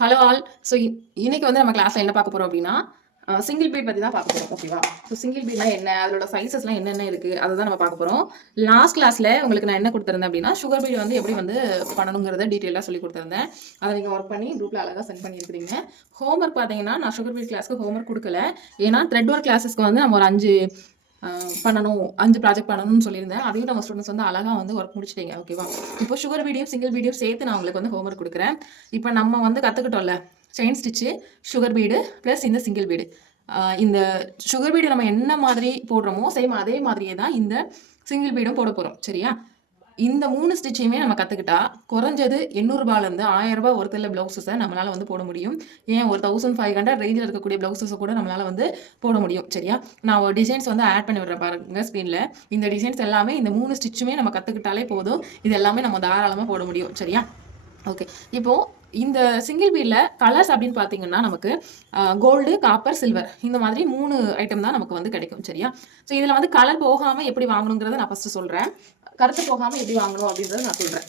Hello all. So இன்னைக்கு வந்து நம்ம கிளாஸ்ல என்ன பார்க்க போறோம் அப்படின்னா சிங்கிள் பீட் பற்றி தான் பார்க்க போறோம். ஓகேவா? ஸோ சிங்கிள் பீட்னா என்ன, அதோட சைஸஸ்லாம் என்னென்ன இருக்கு, அதை தான் நம்ம பார்க்க போறோம். லாஸ்ட் கிளாஸ்ல உங்களுக்கு நான் என்ன கொடுத்துருந்தேன் அப்படின்னா சுகர் பீட் வந்து எப்படி வந்து பண்ணணுங்கிறத டீட்டெயிலாக சொல்லி கொடுத்துருந்தேன். அதை நீங்கள் ஒர்க் பண்ணி குரூப்ல அழகாக சென்ட் பண்ணியிருக்கிறீங்க. ஹோம்ஒர்க் பார்த்தீங்கன்னா நான் சுகர் பீட் கிளாஸ்க்கு ஹோம்ஒர்க் கொடுக்கல. ஏன்னா த்ரெட் ஒர்க் கிளாஸஸ்க்கு வந்து நம்ம ஒரு 5 பண்ணணும், 5 ப்ராஜெக்ட் பண்ணணும்னு சொல்லியிருந்தேன். அதையும் நம்ம ஸ்டூடெண்ட்ஸ் வந்து அழகாக வந்து ஒர்க் முடிச்சிட்டீங்க. ஓகேவா? இப்போ சுகர் பீடியும் சிங்கிள் பீடியும் சேர்த்து நான் உங்களுக்கு வந்து ஹோம்ஒர்க் கொடுக்குறேன். இப்போ நம்ம வந்து கற்றுக்கிட்டோம்ல chain stitch, sugar bead plus இந்த சிங்கிள் பீடு. இந்த சுகர் பீடு நம்ம என்ன மாதிரி போடுறோமோ சேம் அதே மாதிரியே தான் இந்த சிங்கிள் பீடும் போட போகிறோம். சரியா? இந்த 3 ஸ்டிச்சையுமே நம்ம கற்றுக்கிட்டா குறைஞ்சது 800 ரூபாயிலேருந்து 1000 ரூபாய் ஒருத்தரில் ப்ளவுஸஸை நம்மளால் வந்து போட முடியும். ஏன் ஒரு 1500 ரேஞ்சில் இருக்கக்கூடிய ப்ளவுஸஸை கூட நம்மளால் வந்து போட முடியும். சரியா? நான் ஒரு டிசைன்ஸ் வந்து ஆட் பண்ணி விடுறேன் பாருங்க ஸ்க்ரீனில். இந்த டிசைன்ஸ் எல்லாமே இந்த 3 ஸ்டிச்சுமே நம்ம கற்றுக்கிட்டாலே போதும். இது எல்லாமே நம்ம தாராளமாக போட முடியும். சரியா? ஓகே. இப்போது இந்த சிங்கிள் பீடில் கலர்ஸ் அப்படின்னு பார்த்தீங்கன்னா நமக்கு கோல்டு, காப்பர், சில்வர் இந்த மாதிரி 3 ஐட்டம் தான் நமக்கு வந்து கிடைக்கும். சரியா? ஸோ இதில் வந்து கலர் போகாமல் எப்படி வாங்கணுங்கிறத நான் ஃபஸ்ட்டு சொல்கிறேன். கருத்து போகாமல் எப்படி வாங்கணும் அப்படின்றத நான் சொல்கிறேன்.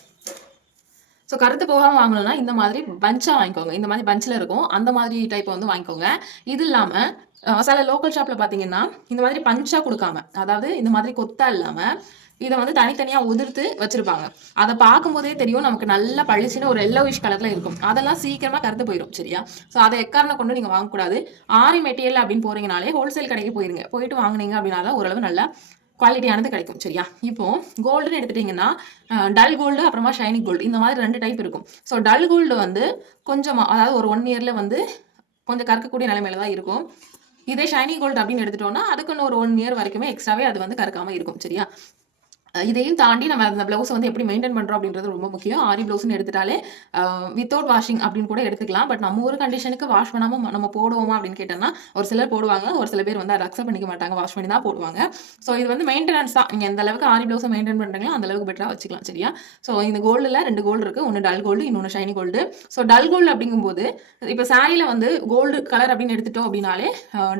ஸோ கருத்து போகாமல் வாங்கணும்னா இந்த மாதிரி பஞ்சாக வாங்கிக்கோங்க. இந்த மாதிரி பஞ்சில் இருக்கும் அந்த மாதிரி டைப்பை வந்து வாங்கிக்கோங்க. இது இல்லாமல் சில லோக்கல் ஷாப்பில் பார்த்தீங்கன்னா இந்த மாதிரி பஞ்சாக கொடுக்காம, அதாவது இந்த மாதிரி கொத்தா இல்லாமல் இதை வந்து தனித்தனியாக உதிர்த்து வச்சிருப்பாங்க. அதை பார்க்கும்போதே தெரியும் நமக்கு நல்லா பளிச்சுன்னு ஒரு எல்லோயிஷ் கலரில் இருக்கும். அதெல்லாம் சீக்கிரமாக கருத்து போயிடும். சரியா? ஸோ அதை எக்காரணம் கொண்டு நீங்கள் வாங்கக்கூடாது. ஆரி மெட்டீரியல் அப்படின்னு போகிறீங்கனாலே ஹோல்சேல் கடைக்கு போயிருங்க. போயிட்டு வாங்கினீங்க அப்படின்னா தான் ஓரளவு நல்லா குவாலிட்டியானது கிடைக்கும். சரியா? இப்போ கோல்டுன்னு எடுத்துட்டிங்கன்னா டல் கோல்டு அப்புறமா ஷைனிங் கோல்டு இந்த மாதிரி 2 டைப் இருக்கும். ஸோ டல் கோல்டு வந்து கொஞ்சமாக, அதாவது ஒரு 1 இயரில் வந்து கொஞ்சம் கறக்கக்கூடிய நிலைமையில தான் இருக்கும். இதே ஷைனிங் கோல்டு அப்படின்னு எடுத்துட்டோம்னா அதுக்குன்னு ஒரு 1 இயர் வரைக்குமே எக்ஸ்ட்ராவே அது வந்து கறக்காமல் இருக்கும். சரியா? இதையும் தாண்டி நம்ம அந்த ப்ளவுஸ் வந்து எப்படி மெயின்டைன் பண்ணுறோம் அப்படின்றது ரொம்ப முக்கியம். ஆரி ப்ளவுஸ்னு எடுத்துட்டாலே வித்தவுட் வாஷிங் அப்படின்னு கூட எடுத்துக்கலாம். பட் நம்ம ஒரு கண்டிஷனுக்கு வாஷ் பண்ணாமல் நம்ம போடுவோமா அப்படின்னு கேட்டோம்னா ஒரு சிலர் போடுவாங்க, ஒரு சில பேர் வந்து அதை அக்செப்ட் பண்ணிக்க மாட்டாங்க, வாஷ் பண்ணி தான் போடுவாங்க. ஸோ இது வந்து மெயின்டெனன்ஸ் தான். நீங்கள் எந்த அளவுக்கு ஆரி ப்ளவுஸை மெயின்டைன் பண்ணுறீங்களோ அந்த அளவுக்கு பெட்டராக வச்சுக்கலாம். சரியா? ஸோ இந்த கோல்டில் 2 கோல்டு இருக்குது. ஒன்று டல் கோல்டு, இன்னொன்று shiny gold. So dull gold அப்படிங்கும்போது இப்போ சாரியில் வந்து கோல்டு கலர் அப்படின்னு எடுத்துட்டோம் அப்படின்னாலே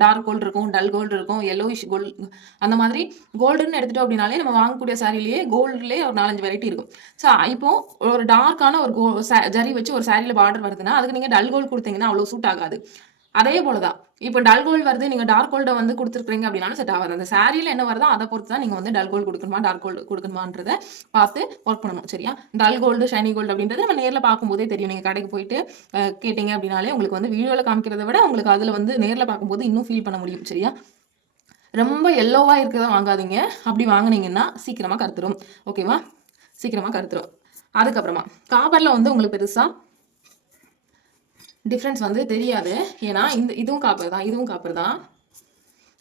டார்க் கோல்டு இருக்கும், டல் கோல்டு இருக்கும், எல்லோயிஷ் கோல்டு, அந்த மாதிரி கோல்டுன்னு எடுத்துட்டோம் அப்படின்னாலே நம்ம வாங்கக்கூடிய சாரிலேயே கோல்டுலேயே ஒரு 4-5 வெரைட்டி இருக்கும். ஸோ இப்போ ஒரு டார்க்கான ஒரு ஜரி வச்சு ஒரு சாரியில் பார்டர் வருதுன்னா அதுக்கு நீங்கள் டல் கோல்டு கொடுத்தீங்கன்னா அவ்வளோ சூட் ஆகாது. அதே போல தான் இப்போ டல் கோல்டு வருது, நீங்கள் டார்க் கோல்டை வந்து கொடுத்துருக்கீங்க அப்படின்னாலும் செட் ஆகாது. அந்த சாரியில் என்ன வருதோ அதை பொறுத்து தான் நீங்கள் வந்து டல் கோல்டு கொடுக்கணுமா டார்க் கோல்டு கொடுக்கணுமான்றதை பார்த்து ஒர்க் பண்ணணும். சரியா? டல் கோல்டு ஷைனி கோல்டு அப்படின்றது நம்ம நேரில் பார்க்கும்போதே தெரியும். நீங்கள் கடைக்கு போயிட்டு கேட்டிங்க அப்படின்னாலே உங்களுக்கு வந்து வீடியோவில் காமிக்கிறத விட உங்களுக்கு அதில் வந்து நேரில் பார்க்கும்போது இன்னும் ஃபீல் பண்ண முடியும். சரியா? ரொம்ப எல்லோவாக இருக்கிறத வாங்காதீங்க. அப்படி வாங்கினீங்கன்னா சீக்கிரமாக கருத்துரும். ஓகேவா? சீக்கிரமாக கருத்துரும். அதுக்கப்புறமா காப்பரில் வந்து உங்களுக்கு பெருசாக டிஃப்ரென்ஸ் வந்து தெரியாது. ஏன்னா இதுவும் காப்பர் தான், இதுவும் காப்பர் தான்.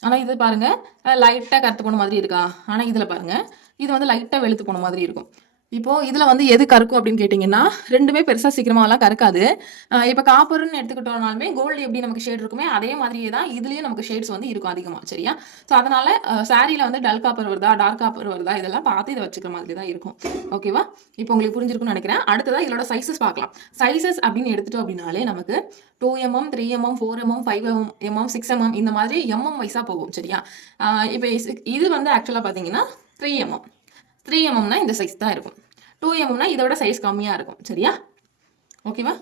ஆனால் இது பாருங்கள் லைட்டாக கருத்து போன மாதிரி இருக்கா. ஆனால் இதில் பாருங்கள் இது வந்து லைட்டாக வெளுத்து போன மாதிரி இருக்கும். இப்போது இதில் வந்து எது கறக்கும் அப்படின்னு கேட்டிங்கன்னா ரெண்டுமே பெருசாக சீக்கிரமாகலாம் கறக்காது. இப்போ காப்பர்னு எடுத்துக்கிட்டோம்னாலுமே கோல்டு எப்படி நமக்கு ஷேட் இருக்குமே அதே மாதிரியே தான் இதுலேயும் நமக்கு ஷேட்ஸ் வந்து இருக்கும் அதிகமாக. சரியா? ஸோ அதனால் சாரியில் வந்து டல் காப்பர் வருதா டார்க் காப்பர் வருதா இதெல்லாம் பார்த்து இதை வச்சுக்கிற மாதிரி தான் இருக்கும். ஓகேவா? இப்போ உங்களுக்கு புரிஞ்சிருக்குன்னு நினைக்கிறேன். அடுத்ததான் இதோட சைஸஸ் பார்க்கலாம். சைஸஸ் அப்படின்னு எடுத்துட்டோம் அப்படின்னாலே நமக்கு 2mm, 3mm, 4mm, 5mm, 6mm இந்த மாதிரி வைஸாக போகும். சரியா? இப்போ இது வந்து ஆக்சுவலாக பார்த்தீங்கன்னா 3mm. 3mmனா இந்த சைஸ் தான் இருக்கும். 2mmனா இதோட சைஸ் கம்மியாக இருக்கும். சரியா? ஓகேவா?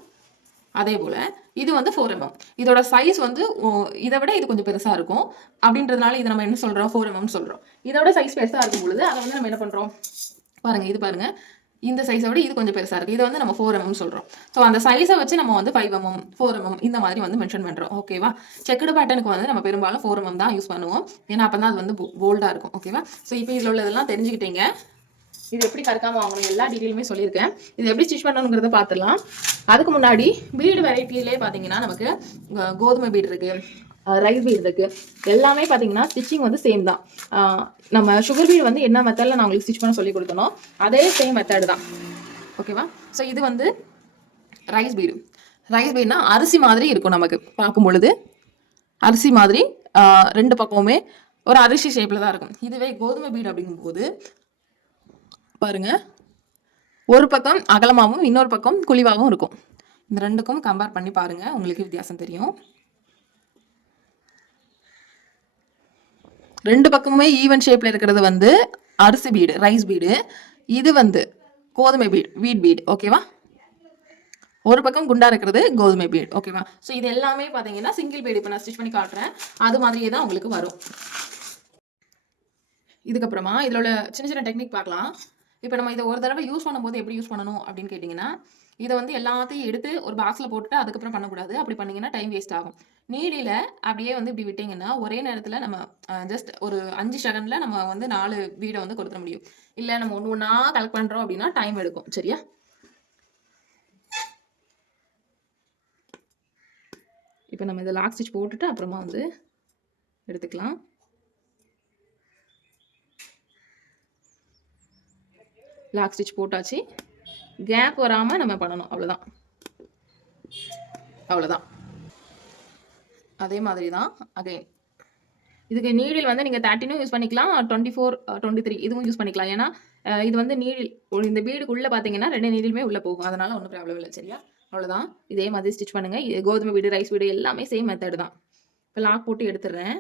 அதே போல் இது வந்து 4mm. இதோட சைஸ் வந்து இதை விட இது கொஞ்சம் பெருசாக இருக்கும். அப்படின்றதுனால இதை நம்ம என்ன சொல்கிறோம், 4mm சொல்கிறோம். இதோட சைஸ் பெருசாக இருக்கும் பொழுது அதை வந்து நம்ம என்ன பண்ணுறோம் பாருங்கள். இது பாருங்கள், இந்த சைஸை விட இது கொஞ்சம் பெருசாக இருக்குது. இதை வந்து நம்ம 4mm சொல்கிறோம். ஸோ அந்த சைஸை வச்சு நம்ம வந்து 5mm, 4mm இந்த மாதிரி வந்து மென்ஷன் பண்ணுறோம். ஓகேவா? செக்குடு பேட்டர்னுக்கு வந்து நம்ம பெரும்பாலும் 4mm தான் யூஸ் பண்ணுவோம். ஏன்னா அப்போ தான் அது வந்து போல்டாக இருக்கும். ஓகேவா? ஸோ இப்போ இதில் உள்ளதெல்லாம் தெரிஞ்சுக்கிட்டீங்க. இது எப்படி கறக்காமல் வாங்கணும் எல்லா டீட்டெயிலுமே சொல்லியிருக்கேன். இது எப்படி ஸ்டிச் பண்ணணுங்கிறத பார்த்துடலாம். அதுக்கு முன்னாடி பீடு வெரைட்டிலே பார்த்தீங்கன்னா நமக்கு கோதுமை பீடு இருக்குது, ரைஸ் பீடு இருக்குது. எல்லாமே பார்த்தீங்கன்னா ஸ்டிச்சிங் வந்து சேம் தான். நம்ம சுகர் பீடு வந்து என்ன மெத்தடில் நான் உங்களுக்கு ஸ்டிச் பண்ண சொல்லி கொடுத்தனோ அதே சேம் மெத்தடு தான். ஓகேவா? ஸோ இது வந்து ரைஸ் பீடு. ரைஸ் பீடுனா அரிசி மாதிரி இருக்கும். நமக்கு பார்க்கும் பொழுது அரிசி மாதிரி 2 பக்கமுமே ஒரு அரிசி ஷேப்பில் தான் இருக்கும். இதுவே கோதுமை பீடு அப்படிங்கும்போது பாருங்க, ஒரு பக்கம் அகலமாகவும் இன்னொரு பக்கம் குழிவாகவும் இருக்கும். இந்த 2க்கும் கம்பேர் பண்ணி பாருங்க, உங்களுக்கு வித்தியாசம் தெரியும். 2 பக்கமுமே ஈவன் ஷேப்ல இருக்கிறது வந்து அரிசி பீடு, ரைஸ் பீடு. இது வந்து கோதுமை பீடு, வீட் பீடு. ஓகேவா? ஒரு பக்கம் குண்டா இருக்கிறது கோதுமை பீட். ஓகேவா? ஸோ இது எல்லாமே பார்த்தீங்கன்னா சிங்கிள் பீட். இப்போ நான் ஸ்டிச் பண்ணி காட்டுறேன். அது மாதிரியே தான் உங்களுக்கு வரும். இதுக்கப்புறமா இதில் உள்ள சின்ன சின்ன டெக்னிக் பார்க்கலாம். இப்போ நம்ம இதை ஒரு தடவை யூஸ் பண்ணும்போது எப்படி யூஸ் பண்ணணும் அப்படின்னு கேட்டிங்கன்னா, இதை வந்து எல்லாத்தையும் எடுத்து ஒரு பாக்ஸில் போட்டுட்டு அதுக்கப்புறம் பண்ணக்கூடாது. அப்படி பண்ணிங்கன்னா டைம் வேஸ்ட் ஆகும். நீடியில் அப்படியே வந்து இப்படி விட்டிங்கன்னா ஒரே நேரத்தில் நம்ம ஜஸ்ட் ஒரு 5 செகண்டில் நம்ம வந்து 4 பீடை வந்து கொடுத்துட முடியும். இல்லை நம்ம ஒன்று ஒன்றா கலெக்ட் பண்ணுறோம் அப்படின்னா டைம் எடுக்கும். சரியா? இப்போ நம்ம இதை லாக் ஸ்டிச் போட்டுட்டு அப்புறமா வந்து எடுத்துக்கலாம். லாக் ஸ்டிச் போட்டாச்சு. கேப் வராமல் நம்ம பண்ணணும். அவ்வளோதான். அதே மாதிரி தான் அகைன். இதுக்கு நீடில் வந்து நீங்கள் 13 யூஸ் பண்ணிக்கலாம், 24, 23 இதுவும் யூஸ் பண்ணிக்கலாம். ஏன்னா இது வந்து நீடில் இந்த பீடுக்குள்ளே பார்த்தீங்கன்னா 2 நீடிலுமே உள்ளே போகும். அதனால் ஒன்றும் ப்ராப்ளம் இல்லை. சரியா? அவ்வளோதான். இதே மாதிரி ஸ்டிச் பண்ணுங்கள். கோதுமை பீடு, ரைஸ் பீடு எல்லாமே சேம் மெத்தட் தான். இப்போ லாக் போட்டு எடுத்துடுறேன்.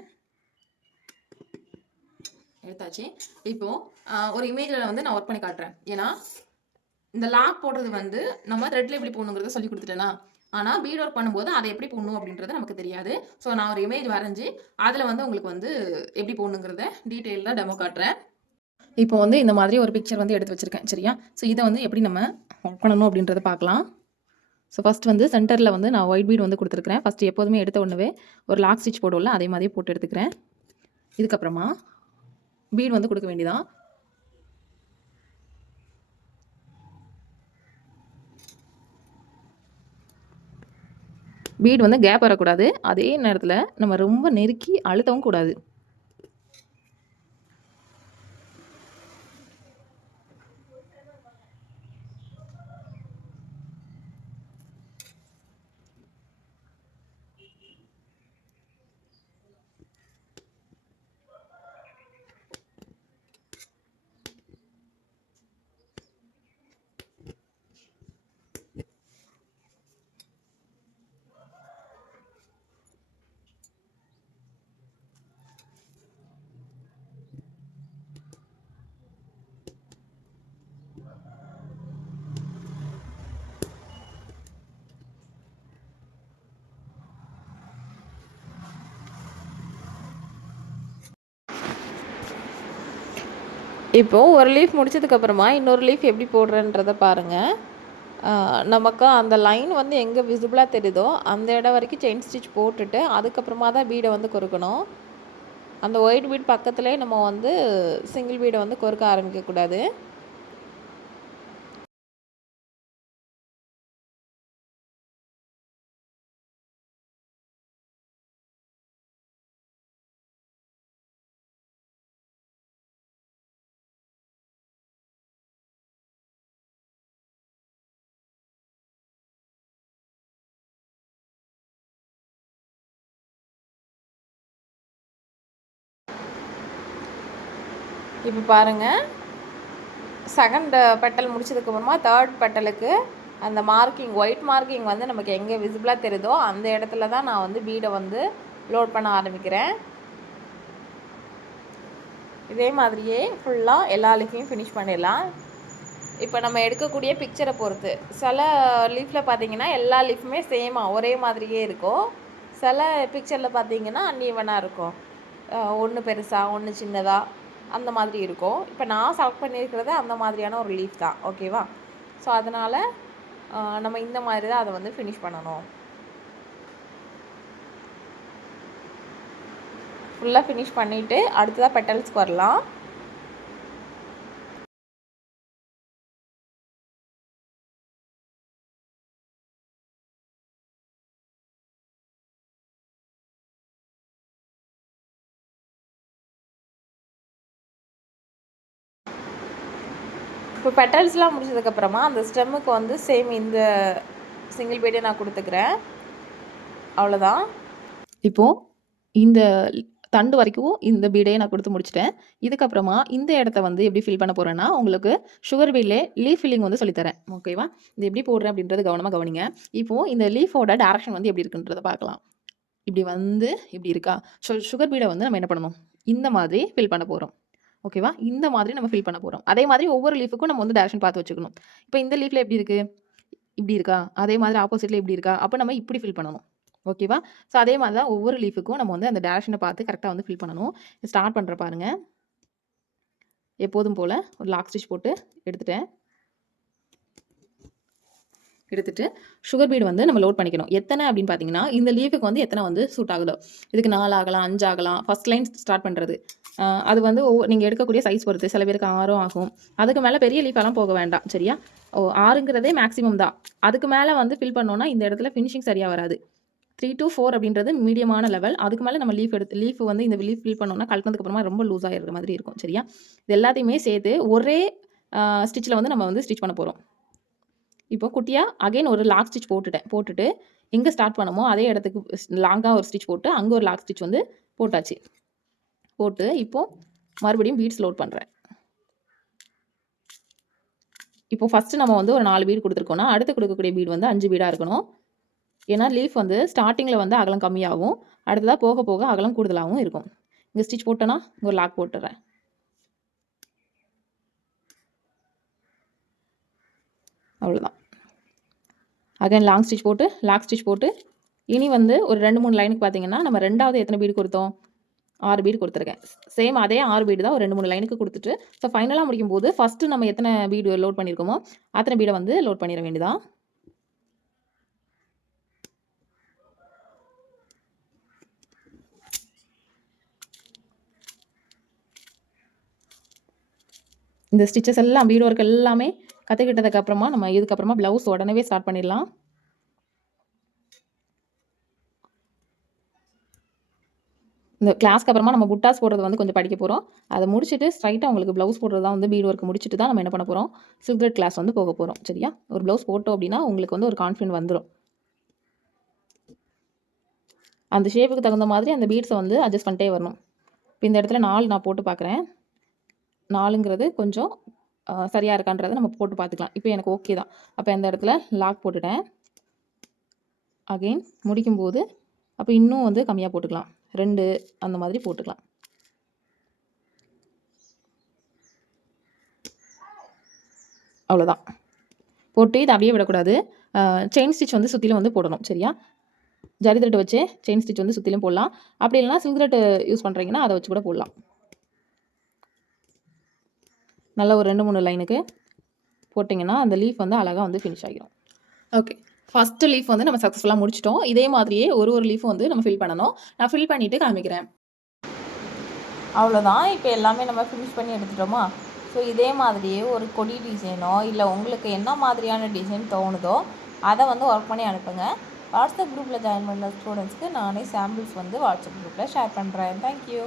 எடுத்தாச்சு. இப்போது ஒரு இமேஜில் வந்து நான் ஒர்க் பண்ணி காட்டுறேன். ஏன்னா இந்த லாக் போடுறது வந்து நம்ம த்ரெட்டில் எப்படி போடணுங்கிறத சொல்லி கொடுத்துட்டேன்னா, ஆனால் பீட் ஒர்க் பண்ணும்போது அதை எப்படி போடணும் அப்படின்றது நமக்கு தெரியாது. ஸோ நான் ஒரு இமேஜ் வரைஞ்சி அதில் வந்து உங்களுக்கு வந்து எப்படி போடணுங்கிறத டீட்டெயிலாக டெமோ காட்டுறேன். இப்போ வந்து இந்த மாதிரி ஒரு பிக்சர் வந்து எடுத்து வச்சுருக்கேன். சரியா? ஸோ இதை வந்து எப்படி நம்ம ஒர்க் பண்ணணும் அப்படின்றத பார்க்கலாம். ஸோ ஃபஸ்ட் வந்து சென்டரில் வந்து நான் ஒயிட் பீட் வந்து கொடுத்துருக்குறேன். ஃபஸ்ட்டு எப்போதுமே எடுத்த உடனே ஒரு லாக் ஸ்டிச் போடுவோம்ல, அதே மாதிரி போட்டு எடுத்துக்கிறேன். இதுக்கப்புறமா பீட் வந்து கொடுக்க வேண்டியதான். பீட் வந்து கேப் வரக்கூடாது. அதே நேரத்தில் நம்ம ரொம்ப நெருக்கி அழுத்தவும் கூடாது. இப்போது ஒரு லீஃப் முடிச்சதுக்கப்புறமா இன்னொரு லீஃப் எப்படி போடுறேன்றதை பாருங்கள். நமக்கு அந்த லைன் வந்து எங்கே விசிபிளாக தெரியுதோ அந்த இடம் வரைக்கும் செயின் ஸ்டிச் போட்டுட்டு அதுக்கப்புறமா தான் பீடை வந்து கொறுக்கணும். அந்த ஒயிட் பீட் பக்கத்துலேயே நம்ம வந்து சிங்கிள் பீடை வந்து கொறுக்க ஆரம்பிக்கக்கூடாது. இப்போ பாருங்கள், செகண்ட் பெட்டல் முடிச்சதுக்கப்புறமா தேர்ட் பெட்டலுக்கு அந்த மார்க்கிங் ஒயிட் மார்க்கிங் வந்து நமக்கு எங்கே விசிபிளாக தெரியுதோ அந்த இடத்துல தான் நான் வந்து பீடை வந்து லோட் பண்ண ஆரம்பிக்கிறேன். இதே மாதிரியே ஃபுல்லாக எல்லா லீஃபையும் ஃபினிஷ் பண்ணிடலாம். இப்போ நம்ம எடுக்கக்கூடிய பிக்சரை பொறுத்து சில லீஃபில் பார்த்தீங்கன்னா எல்லா லீஃபுமே சேமாக ஒரே மாதிரியே இருக்கும். சில பிக்சரில் பார்த்தீங்கன்னா அன்ஈவனாக இருக்கும். ஒன்று பெருசாக ஒன்று சின்னதாக அந்த மாதிரி இருக்கும். இப்போ நான் செலக்ட் பண்ணியிருக்கிறது அந்த மாதிரியான ஒரு லீஃப் தான். ஓகேவா? ஸோ அதனால் நம்ம இந்த மாதிரி தான் அதை வந்து ஃபினிஷ் பண்ணணும். ஃபுல்லாக ஃபினிஷ் பண்ணிவிட்டு அடுத்ததாக பெட்டல்ஸ்க்கு வரலாம். இப்போ பெட்டல்ஸ்லாம் முடிச்சதுக்கப்புறமா அந்த ஸ்டெம்முக்கு வந்து சேம் இந்த சிங்கிள் பீடே நான் கொடுத்துக்கிறேன். அவ்வளோதான். இப்போது இந்த தண்டு வரைக்கும் இந்த பீடையை நான் கொடுத்து முடிச்சிட்டேன். இதுக்கப்புறமா இந்த இடத்த வந்து எப்படி ஃபில் பண்ண போகிறேன்னா, உங்களுக்கு சுகர் பீட்லே லீஃப் ஃபில்லிங் வந்து சொல்லித்தரேன். ஓகேவா? இது எப்படி போடுறேன் அப்படின்றது கவனமாக கவனிங்க. இப்போது இந்த லீஃபோட டேரக்ஷன் வந்து எப்படி இருக்குன்றதை பார்க்கலாம். இப்படி வந்து இப்படி இருக்கா? சுகர் பீடை வந்து நம்ம என்ன பண்ணணும், இந்த மாதிரி ஃபில் பண்ண போகிறோம். ஓகேவா? இந்த மாதிரி நம்ம ஃபில் பண்ண போகிறோம். அதே மாதிரி ஒவ்வொரு லீஃபுக்கும் நம்ம வந்து டேரக்ஷன் பார்த்து வச்சுக்கணும். இப்போ இந்த லீஃபில் எப்படி இருக்குது, இப்படி இருக்கா? அதே மாதிரி ஆப்போசிட்ல இப்படி இருக்கா? அப்ப நம்ம இப்படி ஃபில் பண்ணணும். ஓகேவா? ஸோ அதே மாதிரி தான் ஒவ்வொரு லீஃப்க்கும் நம்ம வந்து அந்த டைரக்ஷன பார்த்து கரெக்ட்டா வந்து ஃபில் பண்ணணும். ஸ்டார்ட் பண்றேன் பாருங்க. எப்போதும் போல ஒரு லாக் ஸ்டிச் போட்டு எடுத்துட்டேன். எடுத்துட்டு சுகர் பீட் வந்து நம்ம லோட் பண்ணிக்கணும். எத்தனை அப்படின்னு பார்த்தீங்கன்னா, இந்த லீஃப்க்கு வந்து எத்தனை வந்து சூட் ஆகுதோ. இதுக்கு 4 ஆகலாம், 5 ஆகலாம். ஃபர்ஸ்ட் லைன் ஸ்டார்ட் பண்ணுறது. அது வந்து நீங்க எடுக்கக்கூடிய சைஸ் பொறுத்து. சில பேருக்கு 6ம் ஆகும். அதுக்கு மேல பெரிய லீஃபெல்லாம் போக வேண்டாம். சரியா? 6ங்கிறதே மேக்ஸிமம் தான். அதுக்கு மேல வந்து ஃபில் பண்ணோம்னா, இந்த இடத்துல ஃபினிஷிங் சரியா வராது. 3 to 4 அப்படின்றது மீடியமான லெவல். அதுக்கு மேல நம்ம லீஃப் வந்து இந்த லீஃப் ஃபில் பண்ணோம்னா, கழட்டினதுக்கு அப்புறமா ரொம்ப லூஸ் ஆயிடுற மாதிரி இருக்கும். சரியா? இது எல்லாத்தையுமே சேர்த்து ஒரே ஸ்டிச்ல வந்து நம்ம வந்து ஸ்டிச் பண்ண போறோம். இப்போ குட்டியா அகைன் ஒரு லாக் ஸ்டிச் போட்டுட்டு எங்க ஸ்டார்ட் பண்ணமோ அதே இடத்துக்கு லாங்கா ஒரு ஸ்டிச் போட்டு அங்க ஒரு லாக் ஸ்டிச் வந்து போட்டாச்சு. போட்டு இப்போ மறுபடியும் பீட்ஸ் லோட் பண்றேன். இப்போ ஃபர்ஸ்ட் நம்ம வந்து ஒரு 4 பீட் கொடுத்துருக்கோம்னா, அடுத்து கொடுக்கக்கூடிய பீட் வந்து 5 பீடா இருக்கணும். ஏன்னா லீஃப் வந்து ஸ்டார்ட்டிங்ல வந்து அகலம் கம்மியாகும். அடுத்ததா போக போக அகலம் கூடுதலாகவும் இருக்கும். இங்க ஸ்டிச் போட்டேன்னா இங்க ஒரு லாக் போட்டுறேன். அவ்வளோதான். அகைன் லாக் ஸ்டிச் போட்டு இனி வந்து ஒரு 2, 3 லைனுக்கு பார்த்தீங்கன்னா, நம்ம 2வது எத்தனை பீடு கொடுத்தோம்? 6 பீடு கொடுத்துருக்கேன். சேம் அதே 6 பீடு தான் ஒரு 2, 3 லைனுக்கு கொடுத்துட்டு, ஸோ ஃபைனலா முடிக்கும்போது ஃபர்ஸ்ட்டு நம்ம எத்தனை பீடு லோட் பண்ணியிருக்கோமோ, அத்தனை பீட வந்து லோட் பண்ணிட வேண்டியதான். இந்த ஸ்டிச்சஸ் எல்லாம் பீட் ஒர்க் எல்லாமே கற்றுக்கிட்டதுக்கு அப்புறமா நம்ம இதுக்கப்புறமா ப்ளவுஸ் உடனே ஸ்டார்ட் பண்ணிடலாம். இந்த கிளாஸ்க்கு அப்புறமா நம்ம புட்டாஸ் போடுறது வந்து கொஞ்சம் படிக்க போகிறோம். அதை முடிச்சுட்டு ஸ்ட்ரைட்டாக உங்களுக்கு ப்ளவுஸ் போடுறது தான் வந்து பீட் ஒர்க் முடிச்சுட்டு தான் நம்ம என்ன பண்ண போகிறோம், சில்க் த்ரெட் கிளாஸ் வந்து போக போகிறோம். சரியா? ஒரு ப்ளவுஸ் போட்டோம் அப்படின்னா உங்களுக்கு வந்து ஒரு கான்ஃபிடென்ட் வந்துடும். அந்த ஷேப்புக்கு தகுந்த மாதிரி அந்த பீட்ஸை வந்து அட்ஜஸ்ட் பண்ணிட்டே வரணும். இப்போ இந்த இடத்துல 4 நான் போட்டு பார்க்குறேன். 4ங்கிறது கொஞ்சம் சரியாக இருக்கான்றதை நம்ம போட்டு பார்த்துக்கலாம். இப்போ எனக்கு ஓகே தான். அப்போ இந்த இடத்துல லாக் போட்டுட்டேன். அகெயின் முடிக்கும்போது அப்போ இன்னும் வந்து கம்மியாக போட்டுக்கலாம். 2 அந்த மாதிரி போட்டுக்கலாம். அவ்வளோதான். போட்டு இதை அப்படியே விடக்கூடாது. செயின் ஸ்டிச் வந்து சுற்றிலும் வந்து போடணும். சரியா? ஜரி த்ரெட் வச்சு செயின் ஸ்டிச் வந்து சுற்றிலும் போடலாம். அப்படி இல்லைனா சில்க் த்ரெட் யூஸ் பண்ணுறீங்கன்னா அதை வச்சு கூட போடலாம். நல்ல ஒரு 2, 3 லைனுக்கு போட்டிங்கன்னா அந்த லீஃப் வந்து அழகாக வந்து ஃபினிஷ் ஆகிடும். ஓகே, ஃபஸ்ட்டு லீஃப் வந்து நம்ம சக்ஸஸ்ஃபுல்லாக முடிச்சிட்டோம். இதே மாதிரியே ஒரு லீஃப் வந்து நம்ம ஃபில் பண்ணணும். நான் ஃபில் பண்ணிவிட்டு காமிக்கிறேன். அவ்வளோதான். இப்போ எல்லாமே நம்ம ஃபினிஷ் பண்ணி எடுத்துட்டோமா? ஸோ இதே மாதிரியே ஒரு கொடி டிசைனோ இல்லை உங்களுக்கு என்ன மாதிரியான டிசைன் தோணுதோ அதை வந்து ஒர்க் பண்ணி அனுப்புங்க. வாட்ஸ்அப் குரூப்பில் ஜாயின் பண்ண ஸ்டூடெண்ட்ஸ்க்கு நானே சாம்பிள்ஸ் வந்து வாட்ஸ்அப் குரூப்பில் ஷேர் பண்ணுறேன். தேங்க்யூ.